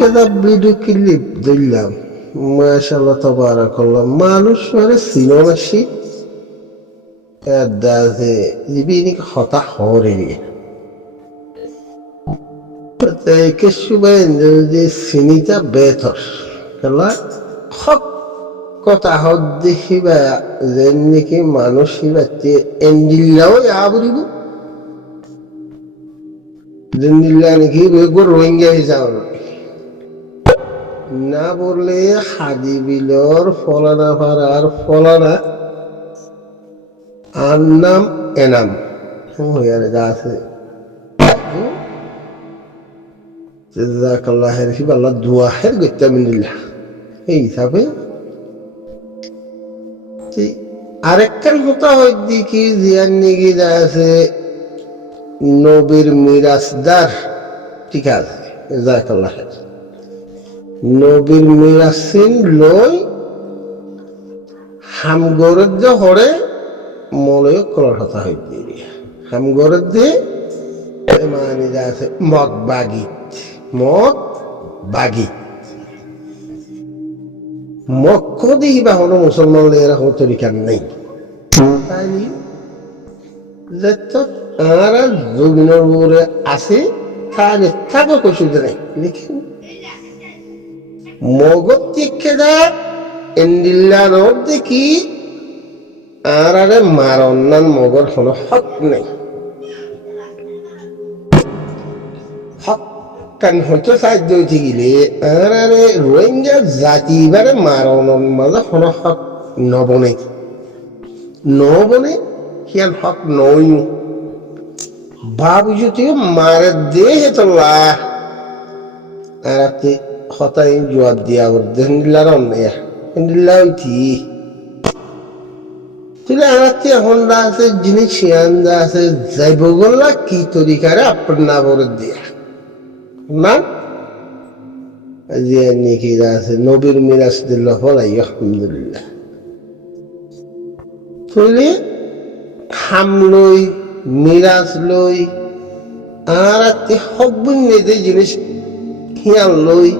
একটা video clip দিলাম, মাশাআল্লাহ তাবারাকাল্লাহ, মানুষ মানে সিনেমাসি দাসে যিনি হতা হরে কে সুবাই যে সিনিটা বেতর কেলা হক কথা হদ দেখিবা যেনকি মানুষ হিবাতে এন্ডিল্লাও আবরিব যেন্দিল্লা নাকি বেগর রোহিঙ্গা হিসাব না বললে হাজি বিলর ফলানা ফারার ফলানা আর নাম এনাম হইয়ারে যা আছে জাযাকাল্লাহ খাইর ফি আল্লাহ দোয়া খাইর গইতা মিনিল্লাহ এই হিসাবে আরেকটার কথা হয় দেখি জিয়ান নিগি যা আছে নবীর মিরাজদার ঠিক আছে জাযাকাল্লাহ খাইর নবীর মিরাসিন লই হামগরের যে হরে মলয় কলার কথা হইতে হামগরের যে মানে যা আছে মদ বাগিত মক্ষ দিই বা হলো মুসলমান এরকম তরিকার নেই তাই আর জমিনের উপরে আছে তাহলে থাকো কসুবিধা নেই লিখেন মগত টিকে দেখ এন্ডিল্লার দেখি আর আরে মারন্নান মগর কোনো হক নেই হক কান হয়তো সাহায্য হইতে গেলে আর আরে রোহিঙ্গা জাতি এবারে মারণন মাঝে কোনো হক নবনে সিয়ান হক নই ভাবি যদি মারে দেহে তো লাহ আর আপনি হতাই জবাব দিয়া হেন্ডিল্লার অন্যায় হেন্ডিল্লা হইতি তুলে আনাতে এখন আছে জিনিস শিয়ান যা আছে যাইব গল্লা কি তরিকারে আপনা বলে দিয়া না যে নাকি যা আছে নবীর মিরাজ দিল হলাই আলহামদুলিল্লাহ তুলে খাম লই মিরাজ লই আর হক বুঝে যে জিনিস খেয়াল লই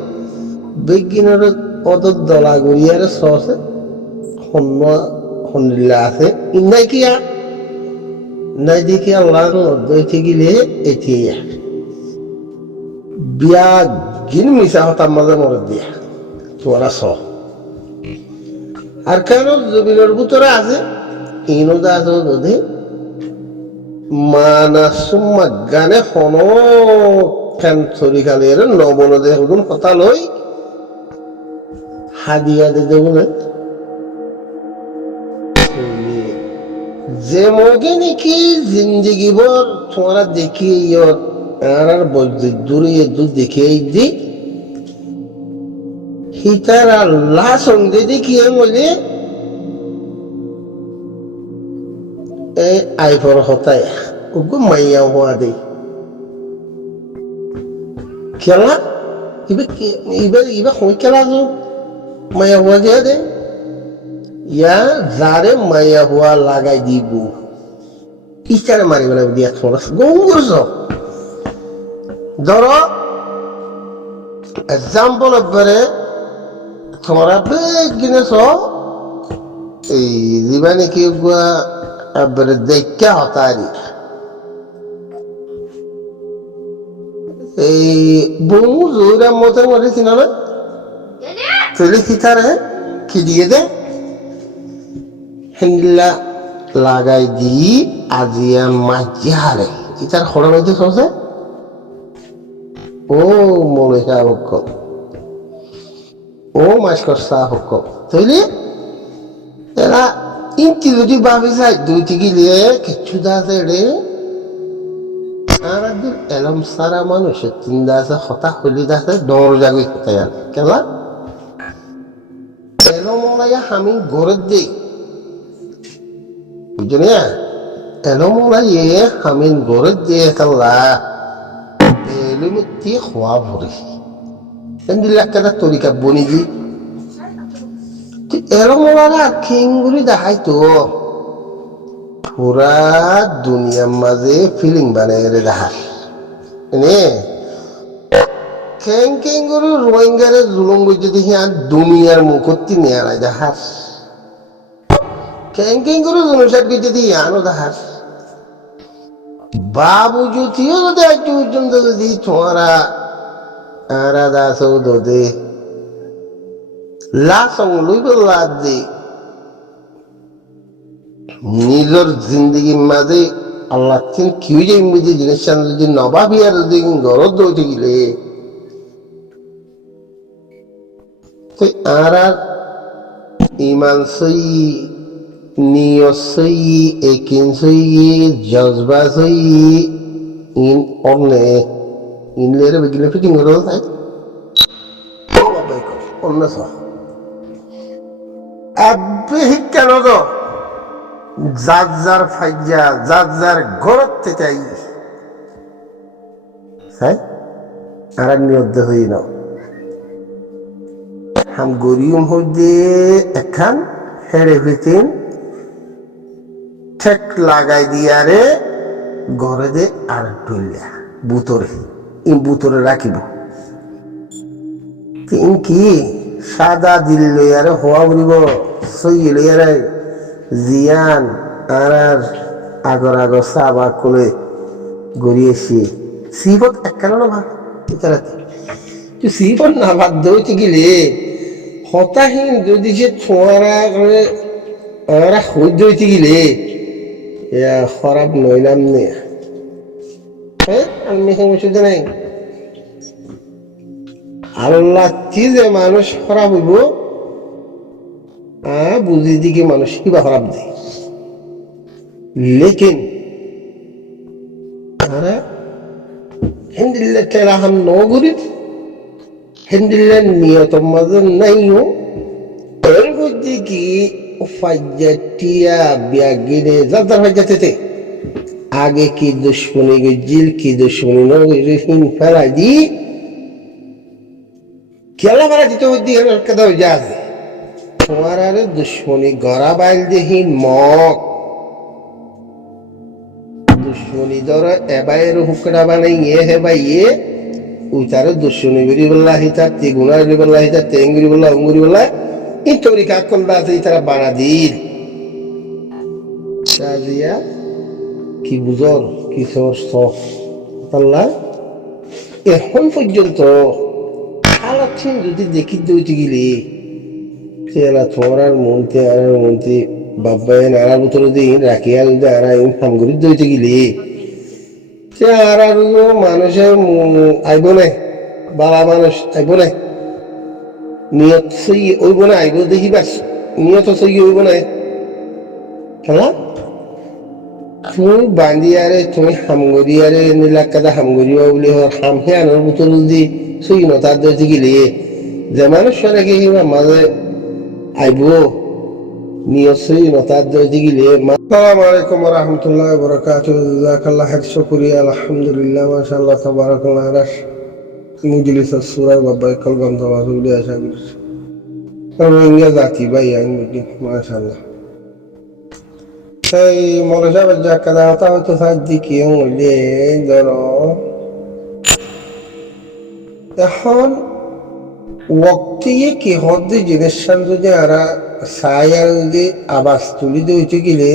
বিজ্ঞানের পদত দলা গড়িয়ারে সসে হন্দিল্লা আছে ইন্দাই কিয়া নাই দেখি আল্লাহর মধ্যে গেলে এটিয়া বিয়া গিন মিশা হতাম মাঝে মরে দিয়া তোরা স আর কেন জমিনের ভিতরে আছে ইনো যা আছে যদি মানা সুম্মা গানে হন কেন চরিকালের নবন দে হুন কথা লই হাদিয়া দে দেবো না যে মগে নাকি জিন্দগি বর তোমরা দেখি আর বলতে দূরে দেখে দি হিতার আল্লাহ সঙ্গে দেখিয়ে বলে আইফর হতায় ওগো মাইয়া হওয়া দেই খেলা ইবে হই খেলা তো মাইয়া হওয়া দিয়ে দে ইয়া যারে মাইয়া হওয়া লাগাই দিব ইচ্ছারে মারি বেলা দিয়া তোমরা গৌরছ ধরো এক্সাম্পল একবারে তোমরা বেগিনেছ এই দিবা নাকি একবারে দেখা হতারি এই বউ জোরা মতের মধ্যে ছিল না চলে খিতারে কি দিয়ে দে হেন্ডিল্লা লাগাই দি আজিয়া মাঝি হারে ইতার খড়া মাঝে সসে ও মলিকা হক ও মাস্কর্সা হক তৈলি এরা ইনকি যদি ভাবি যায় দুইটি গিয়ে কিছু দাসে রে আর একদিন এলম সারা মানুষের তিন দাসে হতা হলি দাসে দরজা গই হতে গেল কেলা এলম ওলাইয়া আমি গড়ের দিই বুঝলি না এলম ওলাইয়ে আমি গড়ের দিয়ে কেলা বেলুমিতি খোয়া ভরি এন্দিল্লা কেটা তরিকা বনি দি এরম ওরা খেঙ্গুলি দেখাই তো পুরা দুনিয়ার মাঝে ফিলিং বানাই দেখা এনে কেং কেং করে রোহিঙ্গারে জুলুম করতে দেখি আর দুনিয়ার মুখত্তি নেয়ার দেখাস কেং কেং করে জনসাট করতে দেখি আনো দেখাস বাবু যদিও যদি আজ পর্যন্ত যদি তোমারা আরা দাস দে লাসং লইব লাদ দে নিজের জিন্দগির মাঝে আল্লাহ তিন কি যে ইংরেজি জিনিস যদি নবাবিয়ার যদি গরদ দইতে গেলে আর ইমান সই নিয়ত সই একিন সই জজবা সই ইন অন্যে ইনলের বেগিলে ফিটিং করো তাই অন্য সহ আব্বে কেন তো যার যার ফাইজা যার যার ঘরতে চাই হ্যাঁ আর নিয়ত হই না হাম গরিয়ম হইতে একখান হেড়ে ফিটিং ঠেক লাগাই দিয়ারে ঘরে দে আর টুলিয়া বুতরে রাখিব কি সাদা দিল লইয়ারে হওয়া বলিব সই লইয়ারে জিয়ান আর আগর আগর সাবা কোলে গড়িয়েছি সিফত একখান ভাগ ইতারাতে তুই সিফত না ভাগ দইতে গেলে হতাহীন যদি সে ছোঁয়ারা করে আমরা হই দইতে গেলে খারাপ নইলাম নে হ্যাঁ আমি সমস্যা নাই আল্লাহ কি যে মানুষ খারাপ হইব বুঝি দিকে মানুষ কিবা খারাপ দেয় লেকিন হিন্দিল্লে টেলাহাম নগরীর হিন্দিল্লে নিয়ত মাঝে নাইও এর মধ্যে কি ফাইজাটিয়া ব্যাগিনে যাদার ফাইজাতে আগে কি দুশ্মনী গজিল কি দুশ্মনী নগরী হিন ফেলা দি খেলা মারা দিতে হইতে কেদা হয়ে যা আছে তোমার আরে দুশ্মনী গড়া বাইল দেহীন মক দুশ্মনী ধর এবাইয়ের হুকড়া বানাই হে বাইয়ে উতারে দুশ্মনী গরি বললা হিতা তেগুনা গরি বললা হিতা তেঙ্গুরি বললা অঙ্গুরি বললা এই তরিকা কন্দা আছে তারা বানা দিল সাজিয়া কি বুঝর কি সর আল্লাহ এখন পর্যন্ত আলাচ্ছেন যদি দেখি দইতে গেলে সেলা তোমার মনতে আর মনতে বাব্বাই নাড়ার বোতল দিন রাখিয়া যদি আর ফামগুড়ি দইতে গেলে সে আর মানুষের আইব নাই বালা মানুষ আইব নাই নিয়ত সই ওইব না আইব দেখিবাস নিয়ত সই ওইব নাই খেলা তুমি বান্দিয়ারে তুমি হামগরিয়ারে নীলাকাদা হামগরিয়া বলে হামহে আনার বোতল দি সই নতার দইতে গেলে যে মানুষ রেখে মাঝে আইব নিয়সই নতার দইতে গেলে আসসালামু আলাইকুম ওয়া রাহমাতুল্লাহি ওয়া বারাকাতুহু জাযাকাল্লাহু খাইর শুকরিয়া আলহামদুলিল্লাহ মাশাআল্লাহ তাবারাকাল্লাহ রাশ মুজলিস সূরা বাবাই কলগম তাওয়াজুলি আশা করছি রোহিঙ্গা জাতি ভাই আমি মাশাআল্লাহ সেই মরজা বাজা কাদা তা হয়তো সাজ্জি কি হইলে ধরো এখন ওয়াক্তিয়ে কি হদ্দে জিনিসটান যদি আরা সায়ার যদি আবাস তুলি দইতে গেলে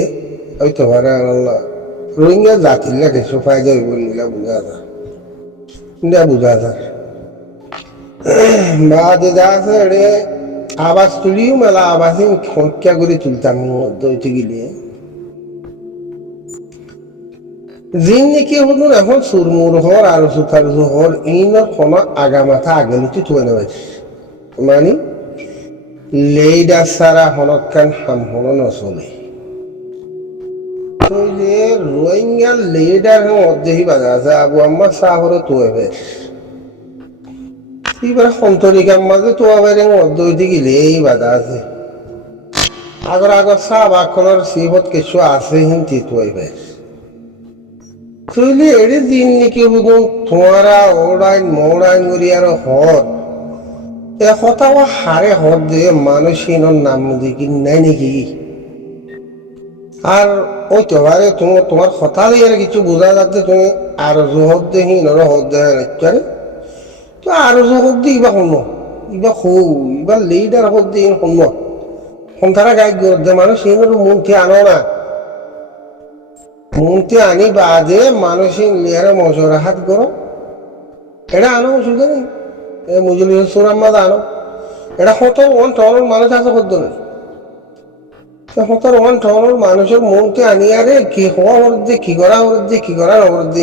হয়তো হারা আল্লাহ রোহিঙ্গা জাতির লাগে সোফায়দা হইব নিলা বুঝা যায় বা যেটা আছে রে আবাস তুলিও মেলা আবাসে সংখ্যা করে তুলতাম দইতে গেলে যিন নাকি হল এখন সুরমুর হর আর সুতার হর এইনার কোনো আগামাথা আগেলিতে থুয়ে নেবে মানে লেইডা সারা হনকান হাম হন নচলে যে রোহিঙ্গার লেইডার অর্ধেহি বাজা আছে আবু আম্মা সাহরে তুয়ে বেশ এবার সন্তরিকার মাঝে তোয়া বাইরে অর্ধ গেলে এই বাজা আছে আগর আগর চাহ বাখনের সিহত কিছু আছে হিন্তি তুই বেশ তুইলে এড়ে দিন নাকি বুঝুন তোমারা ওড়াইন মৌড়াইন করি আর হর এ কথা হারে হর দিয়ে মানুষের নাম দেখি নাই নাকি আর ওই তোবারে তোমার কথা দিয়ে কিছু বোঝা যাচ্ছে তুমি আর হদ দেহি নর হদ দেয় তো আরো যখন দি ইবা শুনো ইবা হৌ ইবা লিডার হত দি শুনো সন্তারা গাই গড়ে মানুষ এগুলো মনতে আনো না মনতে আনি বাদে মানুষ লিয়ারে মজরা হাত করো এটা আনো অসুবিধা নেই মুজুলি সুরাম্মাদ আনো এটা কত ওয়ান টনের মানুষ আছে কত নেই সত্তর ওয়ান টনের মানুষের মনকে আনি আরে কি হওয়া হরদে কি করা হরদে কি করা হরদে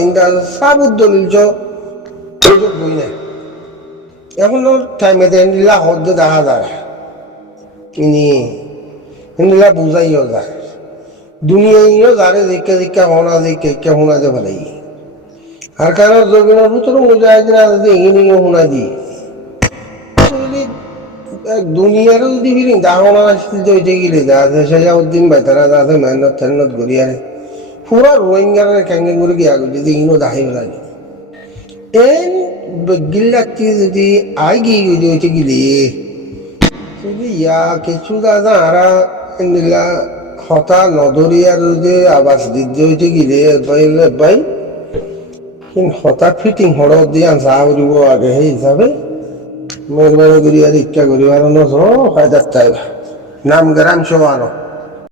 সাবুদ দলিল বই না এখন টাইমে দিলা হদ্দ দেখা যায় ইনি হিন্দিলা বুঝাইও যায় দুনিয়াইও যারে জিজ্ঞা জিজ্ঞা হনা জিজ্ঞা শোনা যে ভালাই আর কারণ জমিনের ভিতরে মুজাহিদিন আছে ইনিও শোনা দি দুনিয়ারও যদি ফিরিং দাহনা জয়তে গেলে যাতে শেজাউদ্দিন ভাই তারা যাতে মেহনত টেহনত গড়িয়ারে পুরা রোহিঙ্গার ক্যাঙ্গেন করে গিয়া গেছে যে ইনো দাহি বেলানি এই গিল্লাচ্ছি যদি আই গিয়ে জয়তে গেলে যদি ইয়া কিছু দাদা আরা নিলা হতা নদরিয়ার যে আবাস দিতে হইতে গেলে ভাই কিন্তু হঠাৎ ফিটিং হঠাৎ দিয়ে চা কৰিব আগে সেই হিচাপে মেহরবানি করি আর ইচ্ছা করি আর ফায়দার চাই নাম গ্রাম সব আনো